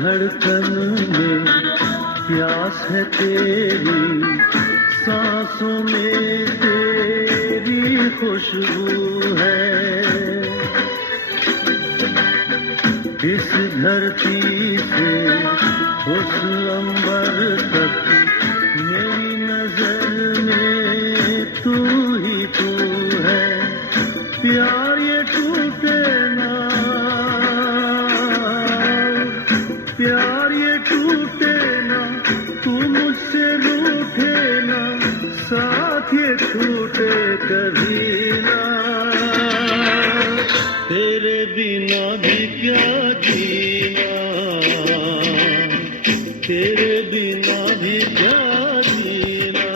धड़कन में प्यास है तेरी, सांसों में तेरी खुशबू है। इस धरती से उस अंबर तक मेरी नजर में तू ही तू है। प्यार ये टूटे ना, प्यार ये टूटे ना, तू मुझसे रूठे ना, साथ ये छूटे कभी ना। तेरे बिना भी क्या जीना, तेरे बिना भी क्या जीना।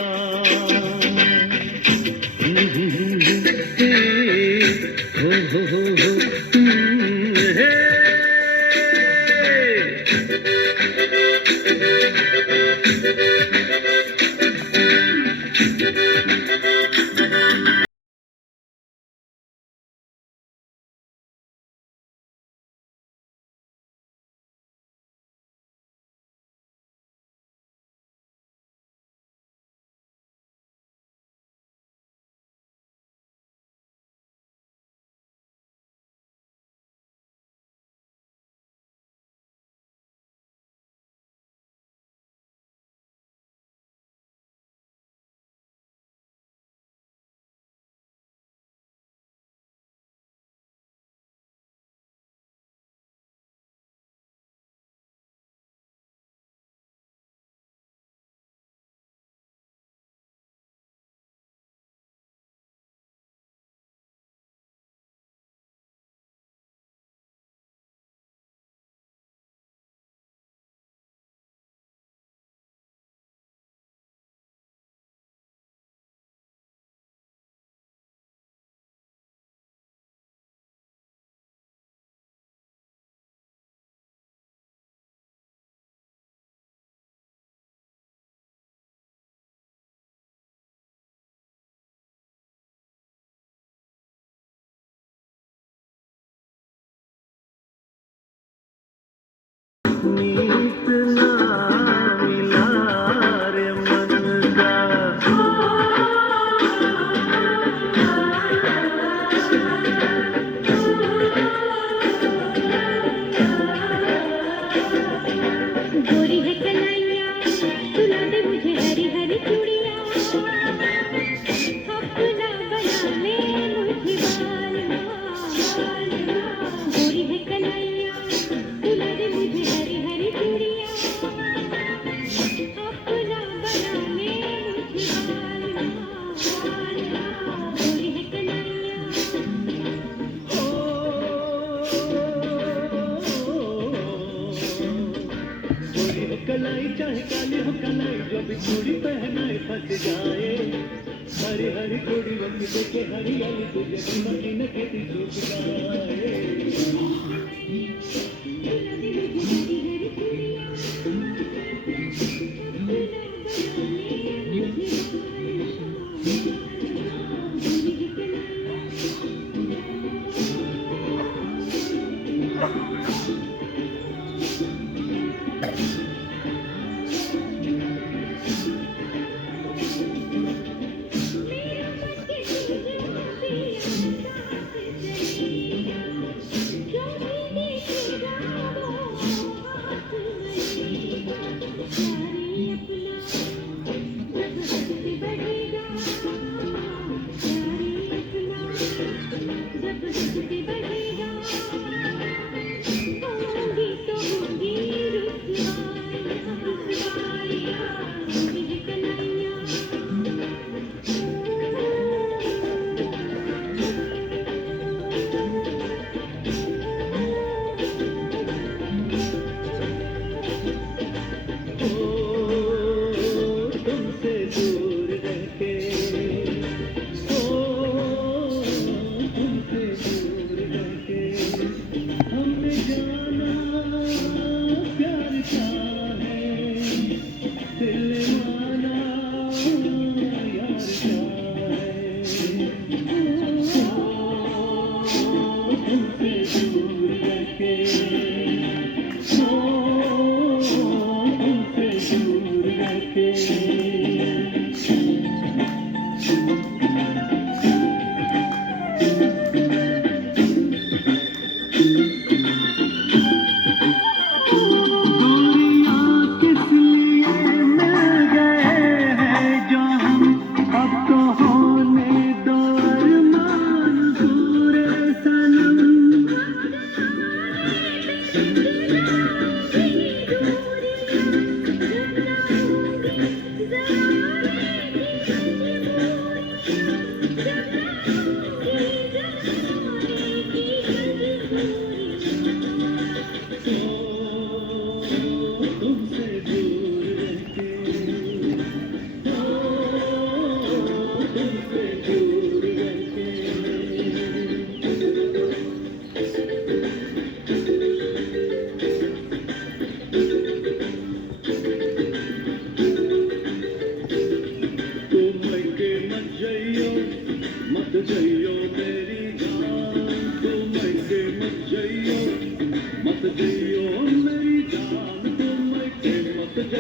हे नीत ना मिला रे मन का, गोरी है कन्हैया, सुला दे मुझे हरी हरी चूड़ियाँ, अपना बना ले मुझे बालमा, गोरी है कन्हैया, सुला दे मुझे हरी हरी चूड़ियाँ, अपना बना ले मुझे बालमा, गोरी है कन्हैया। कलाई चाहे काली हो कलाई, जो भी चूड़ी पहनाए फंस जाए। हरी हरी चूड़ी रंग देखे हरियाली, तुझे कीमती न खेती सूख जाए।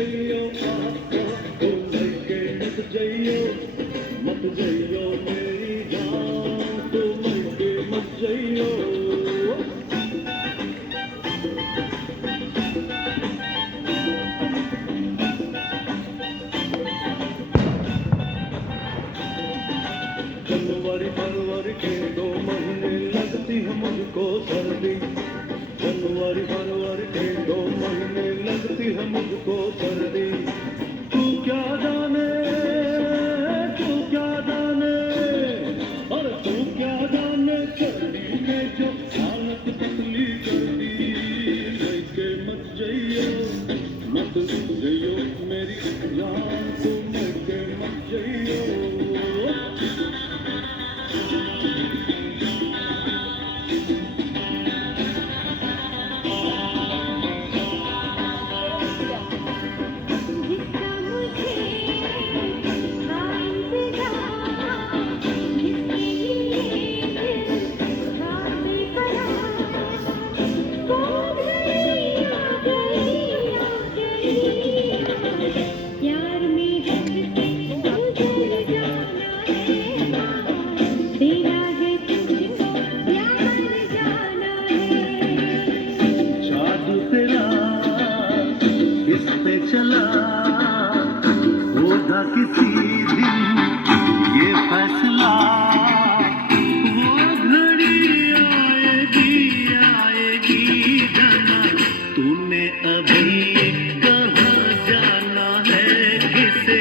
जइयो तू लइके मत जइयो मेरी जान तू लइके मत जइयो जनवरी फरवरी के 2 महीने लगती है मुझको सर्दी जनवरी फरवरी के 2 महीने लगती है मुझको सर्दी तू क्या जाने और तू क्या जाने सर्दी में जो हालत पतली कर दी लेके मत जइयो मेरी जान तू लेके मत जइयो जिसका मुझे था इंतजार जिसके लिए दिल था बेकरार वो घड़ी आ गई प्यार में हद से गुजर जाना है देना है तुझको या मर जाना है जादू तेरा इस पे चला होगा किसी दिन ये फैसला वो घड़ी आएगी जाना तूने अभी कहाँ जाना है किसे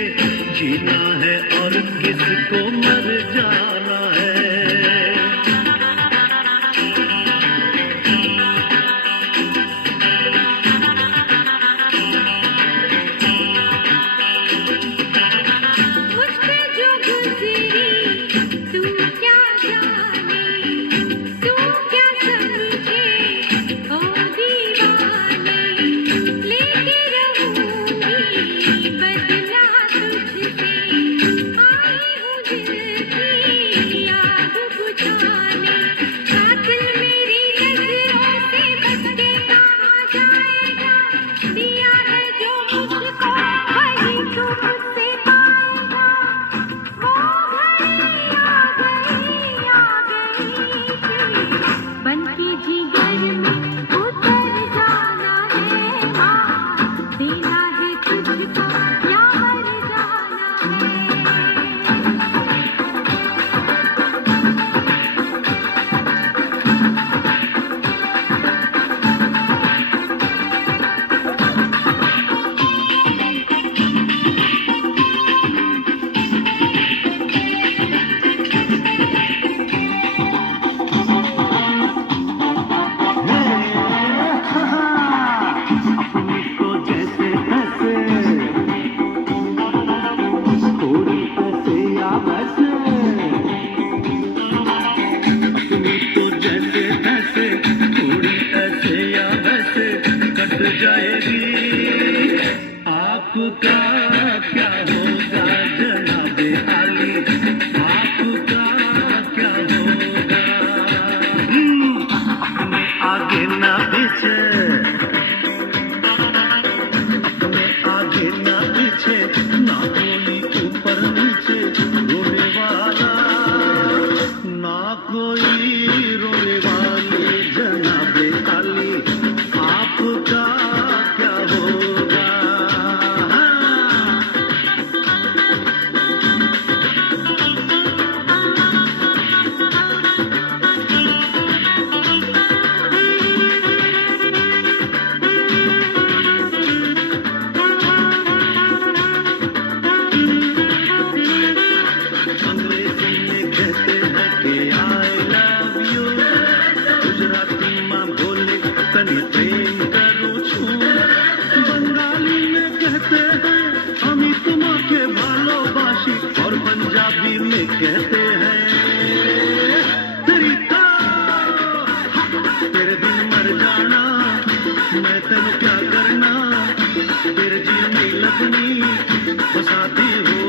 जीना है और किसको मर जाना है मुझसे जो गुजरी तू क्या जाने तू क्या समझे ओ दीवाने लेके रहूंगी बदला तुझसे आई हूँ दिल की आग बुझाने कातिल मेरी नजरों से बच के कहाँ जाएगा दिया है जो मुझको वही तू मुझसे पाएगा वो घड़ी आ गई बन के जिगर में उतर जाना है हाँ देना है तुझको या मर जाना अपनी को जैसे तैसे थोड़ी तैसे या वैसे अपनी को जैसे तैसे थोड़ी ऐसे या वैसे कट जाएगी आपका क्या होगा जनाबे आली आपका क्या होगा अपने आगे ना पीछे अपने आगे ना पीछे ना कोई ऊपर नीचे रोने वाला ना कोई रोने वाली जनाबे आली आपका क्या होगा अंग्रेजी में कहते हैं कि आई लव यू गुजराती माँ बोले तनी प्रेम करूँ छू बंगाली में कहते हैं हम तुम्हारे भालोबाशी और पंजाबी में कहते हैं तेरी तेरे बिन मर जाना मैं तेन क्या करना तेरे जी में लगनी बसाती हो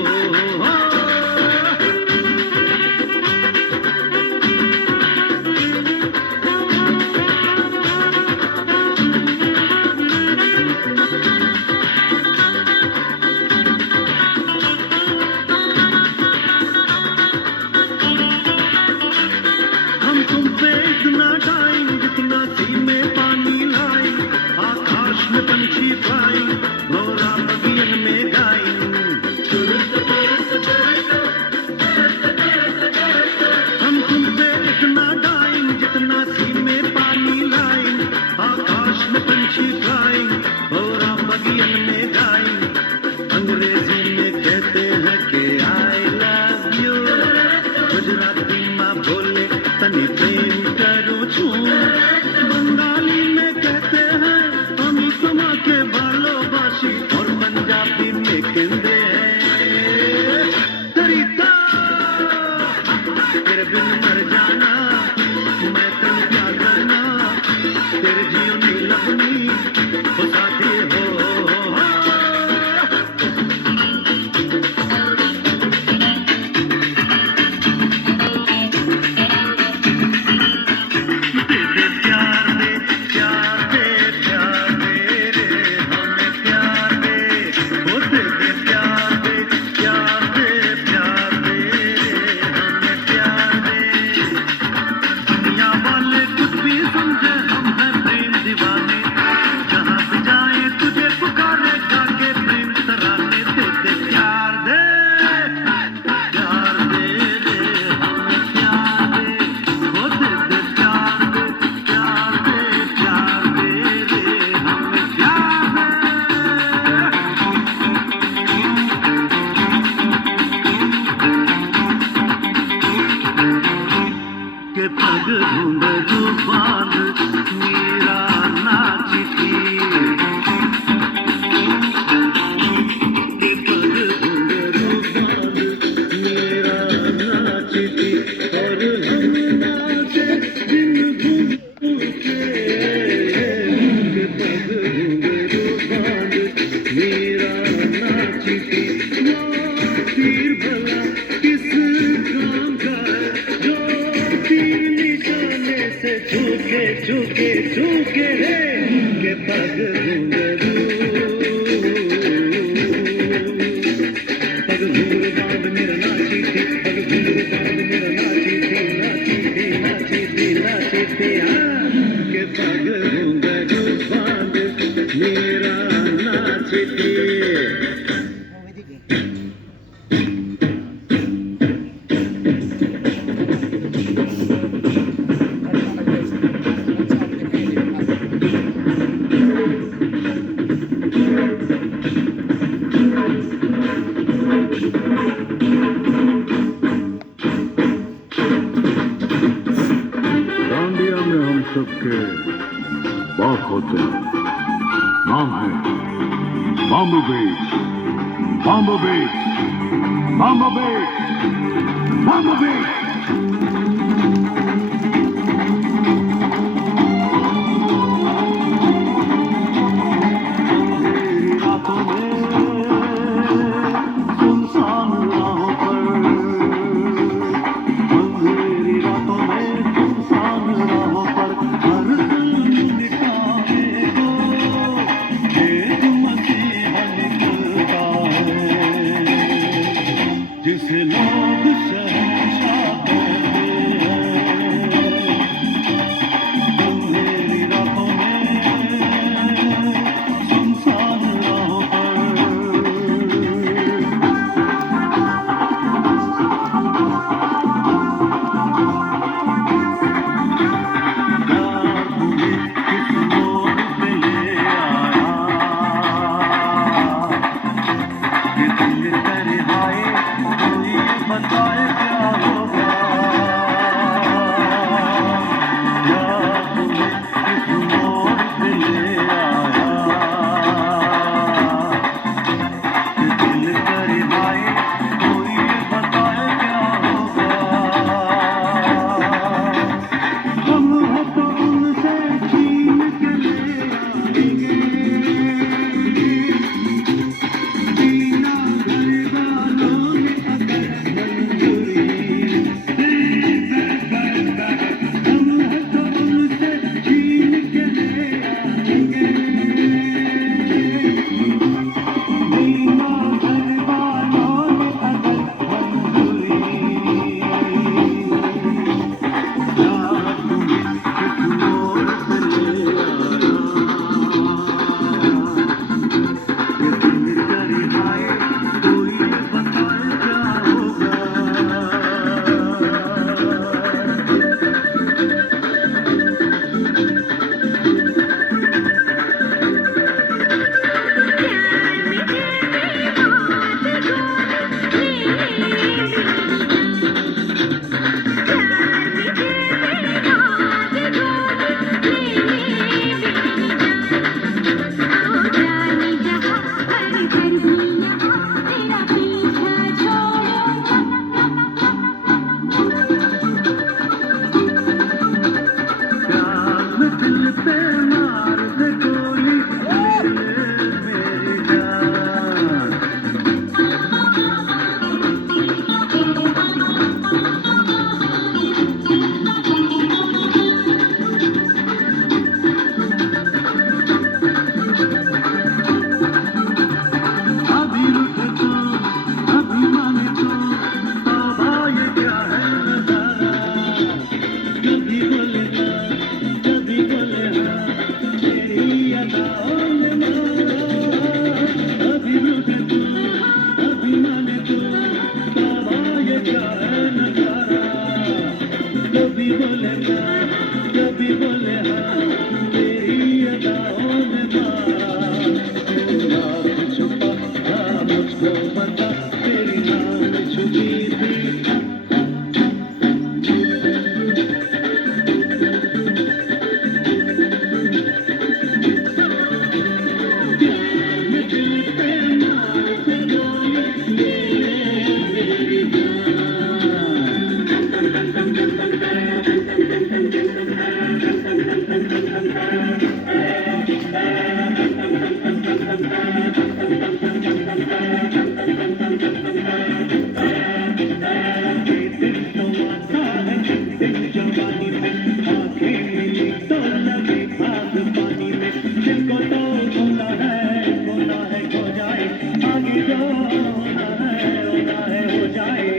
अंग्रेजी में कहते हैं कि आई लव यू, गुजराती माँ बोले तनी प्रेम करूं छू, बंगाली में कहते हैं हम तुमा के भालोबासी, और पंजाबी में कहते हैं तरीका तेरे बिन मर जाना, मैं तन क्या करना, तेरे जियो नी लपनी हो साथी हो। दे दे प्यार दे प्यार दे प्यार दे रे हमें प्यार दे, ओ दे दे प्यार दे प्यार दे प्यार दे रे हमें प्यार दे। दुनिया वाले कुछ भी समझे हम हैं प्रेम दीवाने, जहाँ भी जाए तुझे पुकारे गाके प्रेम तराने। दे दे प्यार दे प्यार दे रे हमें प्यार दे, ओ दे दे प्यार दे प्यार दे प्यार दे रे हमें प्यार दे। के पग घुंघरू बांध मीरा नाची थी, के पग घुंघरू बांध मीरा नाची थी, और हम नाचे दिन घुंघरू के। के पग घुंघरू बांध मीरा नाची थी, वो तीर भला किस काम का है, जो तीर निशाने से झुके झुके झुके रे। के पग घुंघरू बांध मेरा नाची थी, पग घुंघरू बांध मेरा नाची थी, नाची थी नाची थी नाची थी हाँ। के पग घुंघरू बांध मेरा नाची थी। डांडिया में हम सबके बाप होते हैं, नाम है बॉम्बे बीच, बॉम्बे बीच, बॉम्बे बीच, बॉम्बे बीच। रातों में सुनसान राहों पर, अंधेरी रातों में सुनसान राहों पर, हर दिल मिटाने को एक मसीहा निकलता है, जिसे लोग शहंशाह कहते हैं। अंधेरी रातों में सुनसान राहों पर, किस मोड़ पे ले आया, कि दिल तेरे हाय कोई प्यार में दिल पे मार दे गोली मेरी जान अभी रुके तो अभी माने तो तौबा ये क्या है नजारा कभी बोले ना कभी बोले हाँ तेरी अदाओं ने मारा अभी रुके तो अभी माने तो तौबा ये क्या है नजारा कभी बोले ना कभी बोले हाँ तेरी अदाओं ने मारा छुपा था मुझको पता तेरी नाम छुपी थी दिल पे मार दे गोली मेरी जान दिल तो आता है दिल जवानी में आंखें मिली तो लगी भाग पानी में दिल को तो खोना है खो जाए आगे जो होना है हो जाए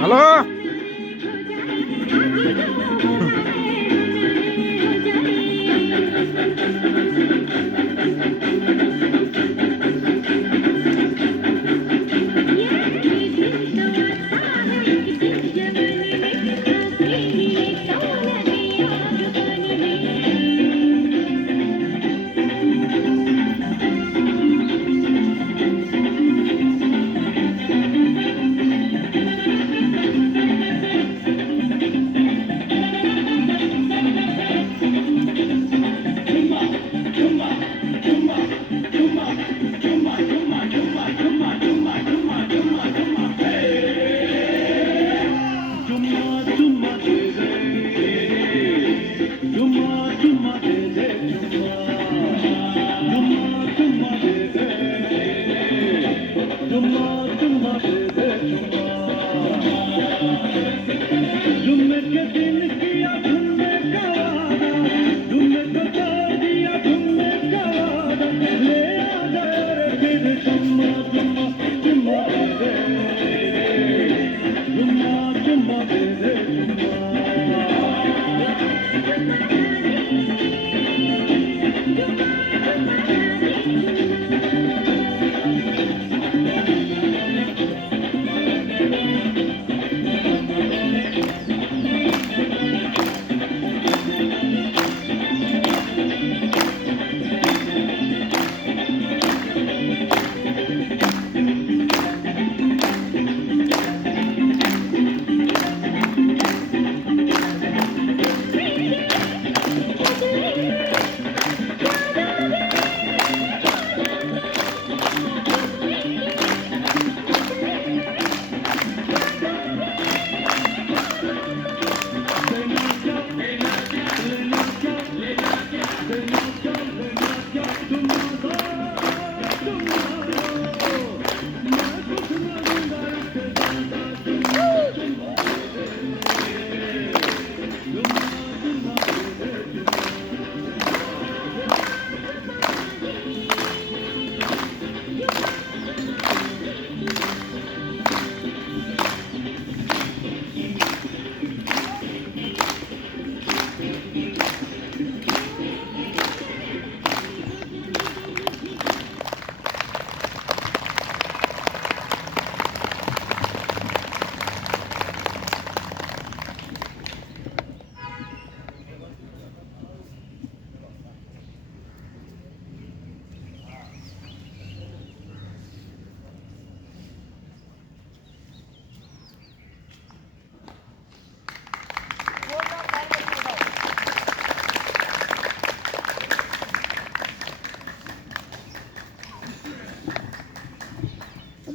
हेलो चुम्मा दे दे चुम्मा दे दे चुम्मा दे दे चुम्मा दे दे जुम्मे के दिन किया तुमने का वादा जुम्मे को तोड़ दिया तुमने का वादा ले आ गए फिर चुम्मा दे दे चुम्मा दे दे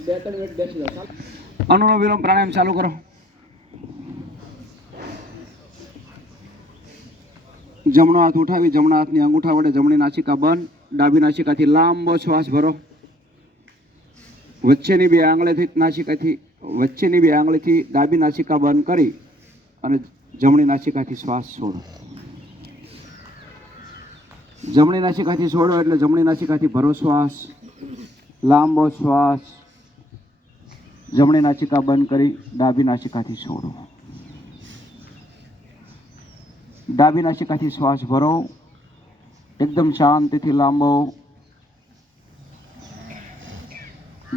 2-3 મિનિટ બેસી જાઓ. ચાલો. અનુલોમ વિલોમ પ્રાણાયામ ચાલુ કરો. જમણો હાથ ઉઠાવી જમણા હાથની અંગૂઠા વડે જમણી નાસિકા બંધ, ડાબી નાસિકાથી લાંબો શ્વાસ ભરો. વચ્ચેની બે આંગળીથી ડાબી નાસિકા બંધ કરી અને જમણી નાસિકાથી શ્વાસ છોડો. જમણી નાસિકાથી છોડો એટલે જમણી નાસિકાથી ભરો શ્વાસ, લાંબો શ્વાસ. જમણી નાસિકા બંધ કરી ડાબી નાસિકાથી છોડો. ડાબી નાસિકાથી શ્વાસ ભરો, એકદમ શાંતિથી લાંબો.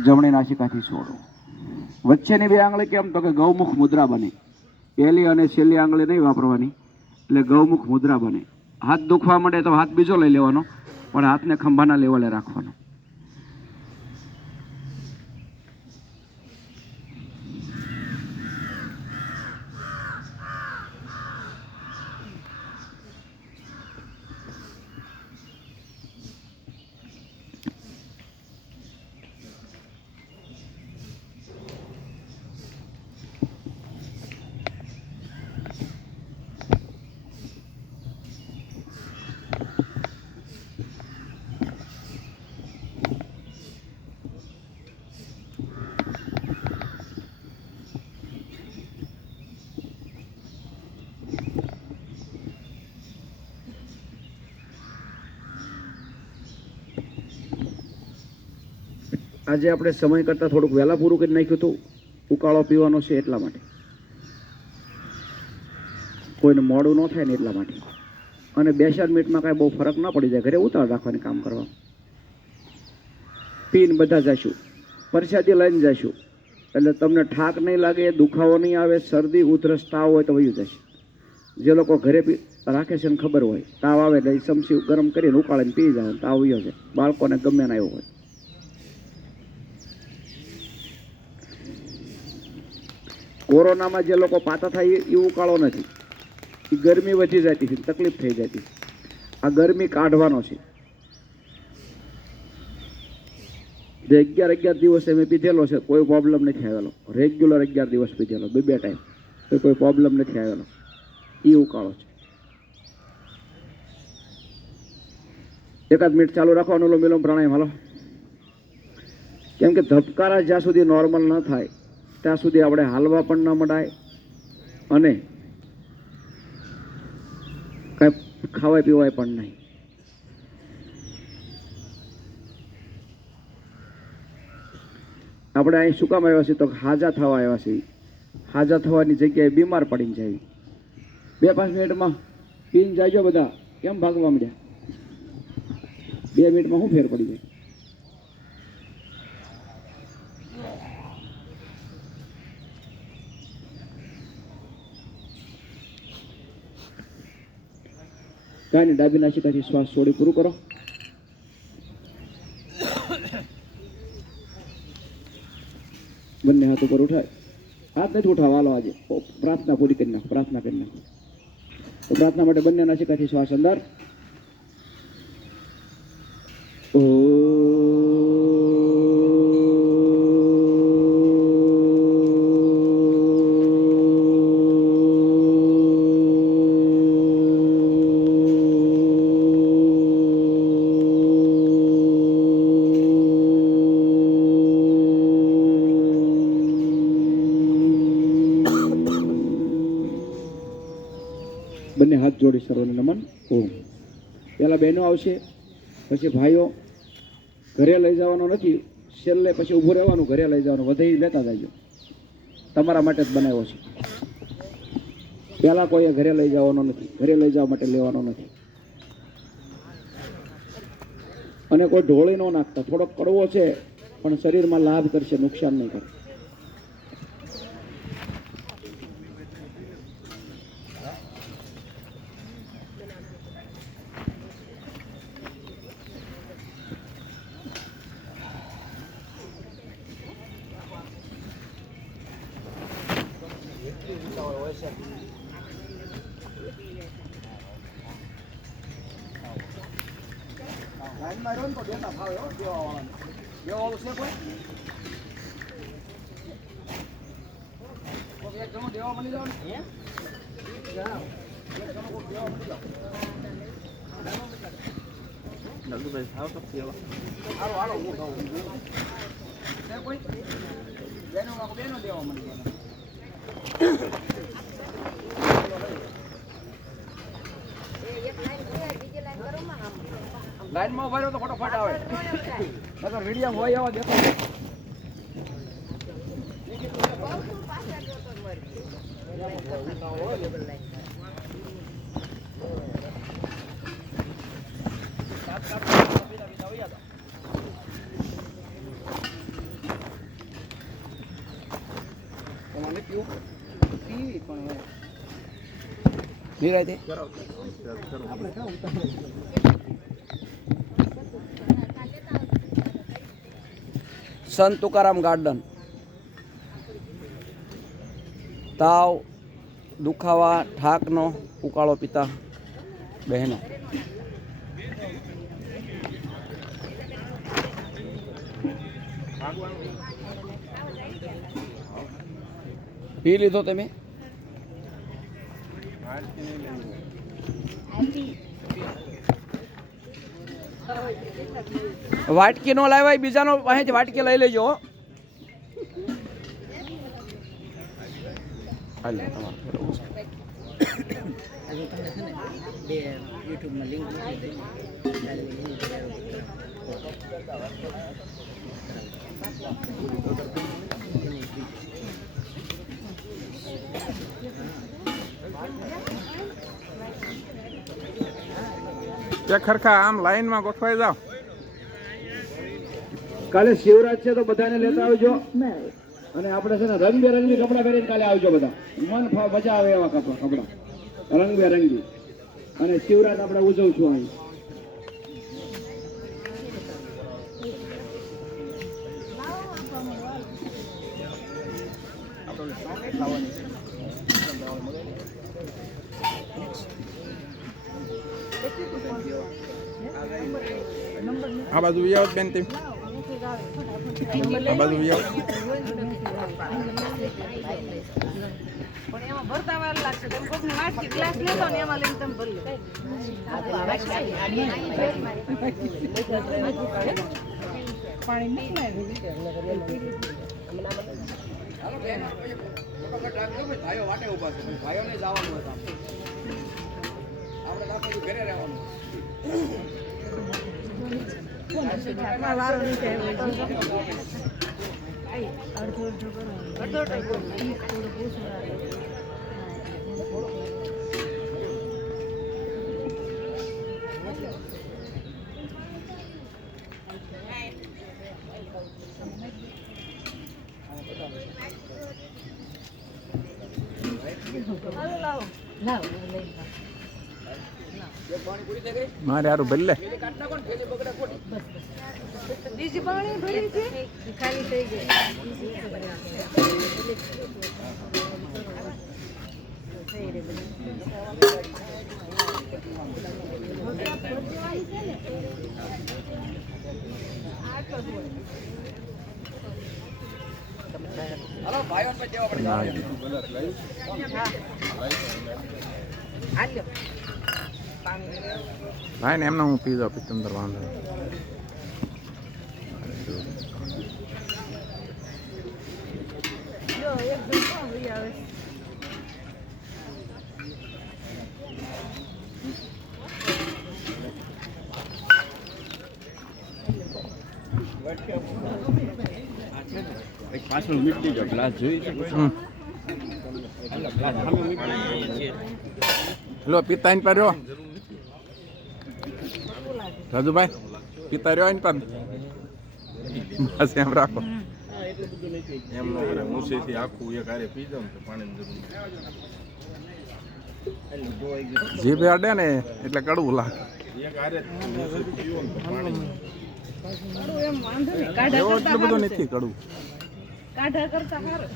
જમણી નાસિકાથી છોડો. વચ્ચેની બે આંગળી કેમ તો કે ગૌમુખ મુદ્રા બને. પહેલી અને છેલ્લી આંગળી નહીં વાપરવાની, એટલે ગૌમુખ મુદ્રા બને. હાથ દુખવા માંડે તો હાથ બીજો લઈ લેવાનો, પણ હાથને ખંભાના લેવલે રાખવાનો. આજે આપણે સમય કરતાં થોડુંક વહેલા પૂરું કરી નાખ્યું હતું. ઉકાળો પીવાનો છે એટલા માટે, કોઈને મોડું ન થાય ને એટલા માટે. અને 2-4 મિનિટમાં કાંઈ બહુ ફરક ન પડી જાય, ઘરે ઉતાવળ રાખવાની કામ કરવા. પીને બધા જઈશું, પરસાદી લઈને જઈશું, એટલે તમને થાક નહીં લાગે, દુખાવો નહીં આવે. શરદી ઉધરસ તાવ હોય તો વયું જશે. જે લોકો ઘરે રાખે છે ને ખબર હોય તાવ આવે એટલે સમસી ગરમ કરીને ઉકાળીને પી જાય, તાવ વયો છે. બાળકોને ગમે ના એવું હોય. કોરોનામાં જે લોકો પાતા થાય એ ઉકાળો નથી, એ ગરમી વધી જતી હતી, તકલીફ થઈ જતી. આ ગરમી કાઢવાનો છે. જે 11 દિવસે મેં પીધેલો છે, કોઈ પ્રોબ્લેમ નથી આવેલો. રેગ્યુલર 11 દિવસ પીધેલો, 2 ટાઈમ, તો કોઈ પ્રોબ્લેમ નથી આવેલો. એ ઉકાળો છે. 1 મિનિટ ચાલુ રાખવાનો. અનુલોમ વિલોમ પ્રાણાયામ. હાલો. કેમ કે ધબકારા જ્યાં સુધી નોર્મલ ન થાય ત્યાં સુધી આપણે હાલવા પણ ન મડાય અને કાંઈ ખાવાય પીવાય પણ નહીં. આપણે અહીં શું કામ આવ્યા છીએ? તો હાજા થવા આવ્યા છીએ. હાજા થવાની જગ્યાએ બીમાર પડીને જાય. 2-5 મિનિટમાં પીને જાયજો બધા. કેમ ભાગવા મળ્યા? 2 મિનિટમાં શું ફેર પડી જાય? કાંઈ નહીં, ડાબી નાસિકાથી શ્વાસ છોડી પૂરું કરો. બંને હાથ ઉપર ઉઠાય. હાથ નથી ઉઠાવવા. હાલો આજે પ્રાર્થના પૂરી કરી નાખો. પ્રાર્થના કરી નાખો. તો પ્રાર્થના માટે બંને નાસિકાથી શ્વાસ અંદર. બંને હાથ જોડી સર્વને નમન. ઓમ. પહેલાં બહેનો આવશે, પછી ભાઈઓ. ઘરે લઈ જવાનો નથી, છેલ્લે પછી ઊભું રહેવાનું, ઘરે લઈ જવાનું. વધે લેતા જાજો, તમારા માટે જ બનાવ્યો છે. પહેલાં કોઈએ ઘરે લઈ જવાનો નથી, ઘરે લઈ જવા માટે લેવાનો નથી. અને કોઈ ઢોળી ન નાખતા. થોડોક કડવો છે પણ શરીરમાં લાભ કરશે, નુકસાન નહીં કરે. લાઈનમાં રહ્યો ને તો દેતા ફાવે. દેવાવાળાને દેવાવાળું છે કોઈ? લાઈનમાં ઉભા રહ્યો તો ફટોફટ આવે નકર વિડીયો હોય એવા દેખો સંત તુકારામ ગાર્ડન તાવ દુખાવા ઠાકનો ઉકાળો પીતા બહેનો પી લીધો તમે વાટકી નો લાવ્યા બીજાનો પાસેથી વાટકી લઈ લેજો ખરખા આમ લાઈનમાં ગોઠવાઈ જાવ. કાલે શિવરાજ છે તો બધાને લેતા આવજો અને આપણે છે ને રંગબેરંગી કપડાં પહેરીને કાલે આવજો બધા મન મજા આવે એવા કપડાં રંગબેરંગી અને શિવરાજ આપણે ઉજવશું અહીં આ બાજુ આવો બેન તેમ આ બાજુ આવો. પણ એમાં ભરતા વાર લાગશે તમે કોકને વાટકી ગ્લાસ લેતો ને એમાં લઈને તમે ભરી લો પાણી નીકળે ભાઈઓ વાટે ઉભા છે ભાઈઓને જવાનું હતું આપણે રાખો ઘરે રહેવાનું વારો નીચે અડધો થોડું મારે હારું ભલે બીજી પાણી ભરી છે ખાલી થઈ ગઈ હાલો ભાઈઓને પછી દેવા પડે ભાઈ ને એમને હું પી જાઉં પિત્તંદર વાંધો પાછળ મીઠી જો ગ્લાસ જોઈ છે લો પિતા આઈને પર રહ્યો રાજુભાઈ પિતા રહ્યો આઈને પર બસ એમ રાખો એમ નો કરે મૂસેથી આખું એક હારે પી જાવ તો પાણીની જરૂર જીભ અડે ને એટલે કડવું લાગે એક હારે મૂસે પીવો ને તો પાણી એમ વાંધો નહીં કાઢા એવો કરતા એટલું બધું નથી કડવું કાઢા કરતા સારું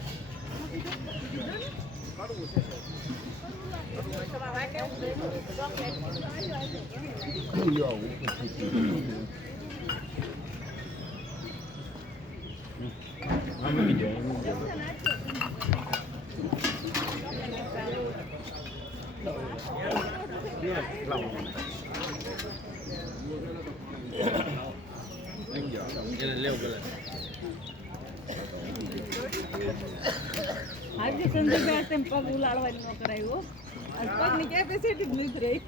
આજે સંજયભાઈ તેમ પગ ઉલાળવાની ન કરાયું પગની કેપેસિટી જ નથી રહી.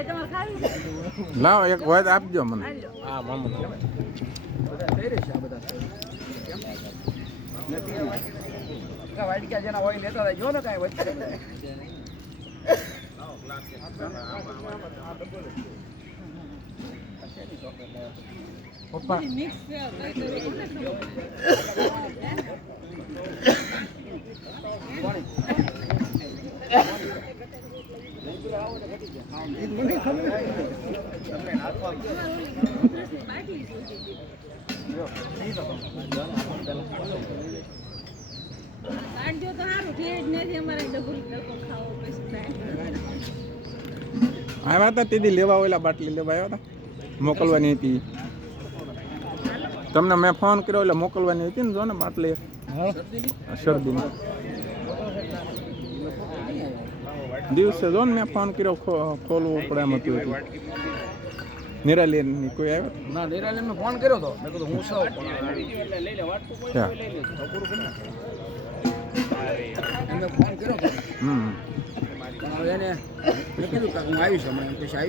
તમારે ખાવું છે? લાવો એક વાત આપજો મને. હા મામુ વાટક્યા જેના હોય લેતા હતા જો ને કાંઈ વચ્ચે પપ્પા મિક્સ છે કાઢજો તો સારું છે જ નથી અમારે ડબલ ડબલ ખાવો પછી આવ્યા હતા તેથી લેવા ઓલા બાટલી લેવા આવ્યા હતા મોકલવાની હતી તમને મેં ફોન કર્યો એટલે મોકલવાની હતી ને જો ને બાટલી શરદીની દિવસે જો ને મેં ફોન કર્યો ખોલવું પડે એમ હતું એટલે નિરાલીની કોઈ આવ્યો ના નિરાલી મેં ફોન કર્યો હતો મેં કીધું હું સૌ એમને ફોન કર્યો હતો હમ પણ હવે એને મેં કીધું કે હું આવીશ હમણાં પછી આવી